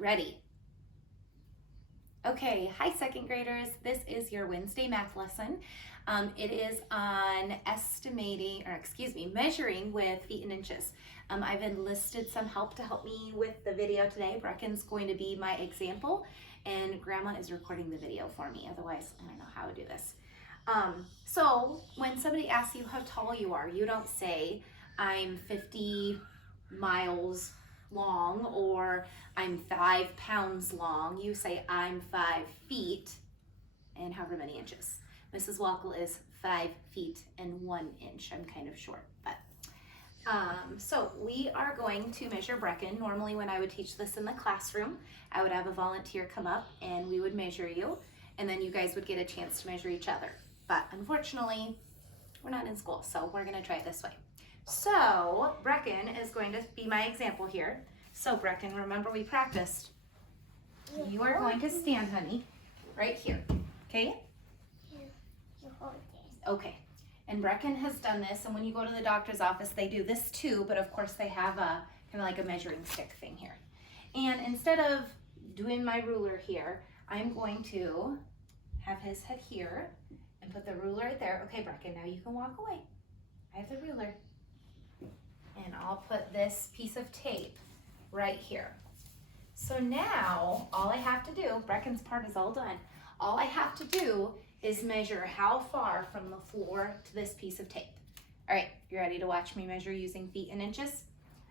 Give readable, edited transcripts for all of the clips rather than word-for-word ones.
ready. Okay, hi second graders. This is your Wednesday math lesson. It is on measuring with feet and inches. I've enlisted some help to help me with the video today. Brecken's going to be my example and Grandma is recording the video for me. Otherwise, I don't know how to do this. So when somebody asks you how tall you are, you don't say, I'm 50 miles long or I'm 5 pounds long. You say I'm 5 feet and however many inches. Mrs. Wackel is 5 feet and 1 inch. I'm kind of short, but so we are going to measure Brecken. Normally when I would teach this in the classroom, I would have a volunteer come up and we would measure you, and then you guys would get a chance to measure each other. But unfortunately, we're not in school, so we're gonna try it this way. So Brecken is going to be my example here. So Brecken, remember we practiced. You are going to stand, honey, right here, okay? Okay, and Brecken has done this, and when you go to the doctor's office, they do this too, but of course they have a kind of like a measuring stick thing here. And instead of doing my ruler here, I'm going to have his head here and put the ruler right there. Okay, Brecken, now you can walk away. I have the ruler. And I'll put this piece of tape right here. So now all I have to do, Brecken's part is all done. All I have to do is measure how far from the floor to this piece of tape. All right, you ready to watch me measure using feet and inches?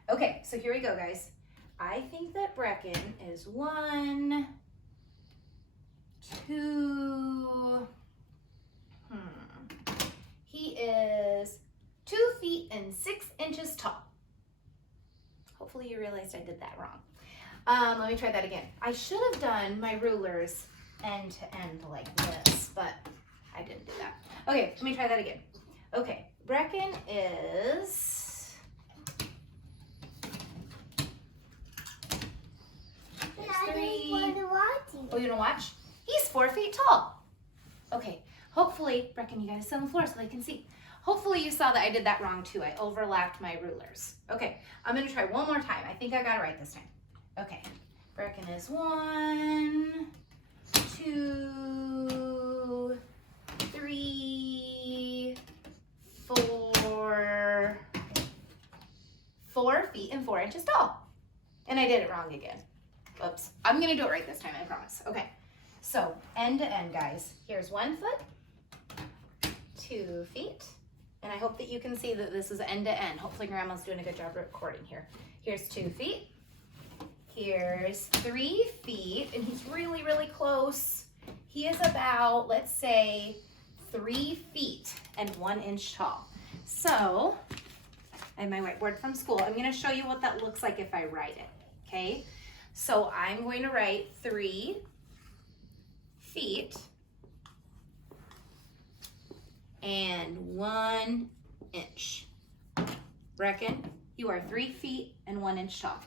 Okay, so here we go, guys. I think that Brecken is 1, 2, he is 2 feet and 6 inches tall. Hopefully you realized I did that wrong. Let me try that again. I should have done my rulers end to end like this, but I didn't do that. Okay, let me try that again. Okay, Brecken is three. Oh, you don't watch? He's 4 feet tall. Okay, hopefully, Brecken, you gotta sit on the floor so they can see. Hopefully you saw that I did that wrong too. I overlapped my rulers. Okay, I'm gonna try one more time. I think I got it right this time. Okay, Brecken is 1, 2, 3, 4, 4 feet and 4 inches tall. And I did it wrong again. Oops, I'm gonna do it right this time, I promise. Okay, so end to end, guys. Here's 1 foot, 2 feet, and I hope that you can see that this is end to end. Hopefully Grandma's doing a good job recording here. Here's 2 feet. Here's 3 feet, and he's really, really close. He is about, let's say, 3 feet and 1 inch tall. So, I have my whiteboard from school. I'm gonna show you what that looks like if I write it, okay? So I'm going to write 3 feet and 1 inch. Brecken, you are 3 feet and 1 inch tall.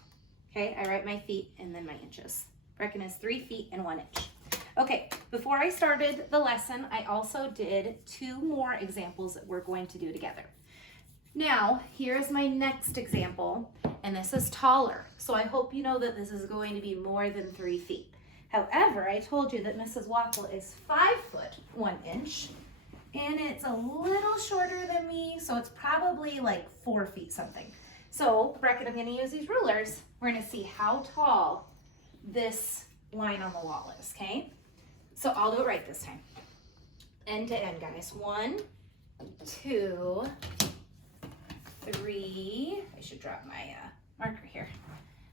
Okay, I write my feet and then my inches. Brecken is 3 feet and 1 inch. Okay, before I started the lesson, I also did 2 more examples that we're going to do together. Now, here's my next example, and this is taller. So I hope you know that this is going to be more than 3 feet. However, I told you that Mrs. Wackel is 5 foot 1 inch, and it's a little shorter than me, so it's probably like 4 feet something. So, Brecken, I'm gonna use these rulers. We're gonna see how tall this line on the wall is, okay? So I'll do it right this time. End to end, guys. 1, 2, 3. I should drop my marker here.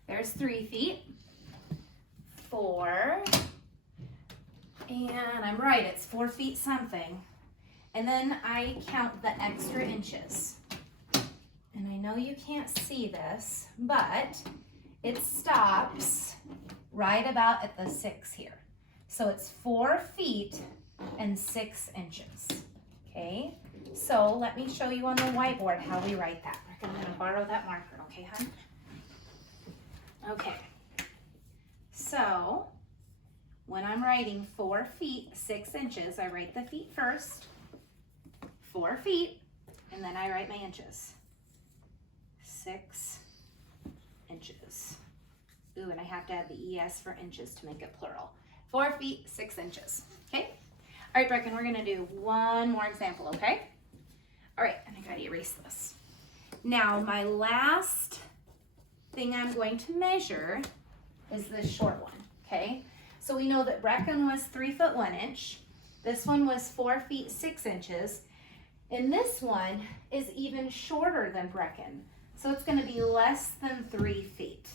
There's 3 feet. 4. And I'm right, it's 4 feet something. And then I count the extra inches. And I know you can't see this, but it stops right about at the 6 here. So it's 4 feet and 6 inches, okay? So let me show you on the whiteboard how we write that. I'm gonna borrow that marker, okay, hon? Okay, so when I'm writing 4 feet, 6 inches, I write the feet first, 4 feet, and then I write my inches. 6 inches. Ooh, and I have to add the ES for inches to make it plural. 4 feet, 6 inches, okay? All right, Brecken, we're gonna do one more example, okay? All right, and I gotta erase this. Now, my last thing I'm going to measure is this short one, okay? So we know that Brecken was 3 foot 1 inch. This one was 4 feet 6 inches. And this one is even shorter than Brecken. So it's gonna be less than 3 feet.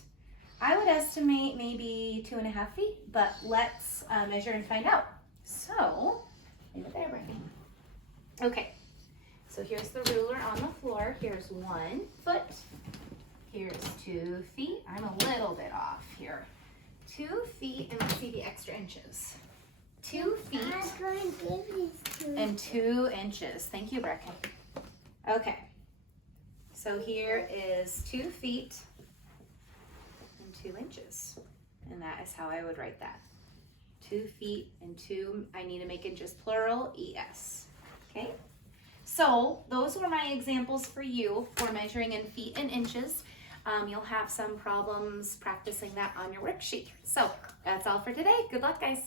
I would estimate maybe 2.5 feet, but let's measure and find out. So, leave it there, Brecken. Okay, so here's the ruler on the floor. Here's 1 foot. Here's 2 feet. I'm a little bit off here. 2 feet, and let's see the extra inches. 2 feet and 2 inches. Thank you, Brecken. Okay, so here is 2 feet and 2 inches. And that is how I would write that. 2 feet and 2, I need to make inches plural, ES. Okay, so those were my examples for you for measuring in feet and inches. You'll have some problems practicing that on your worksheet. So that's all for today. Good luck, guys.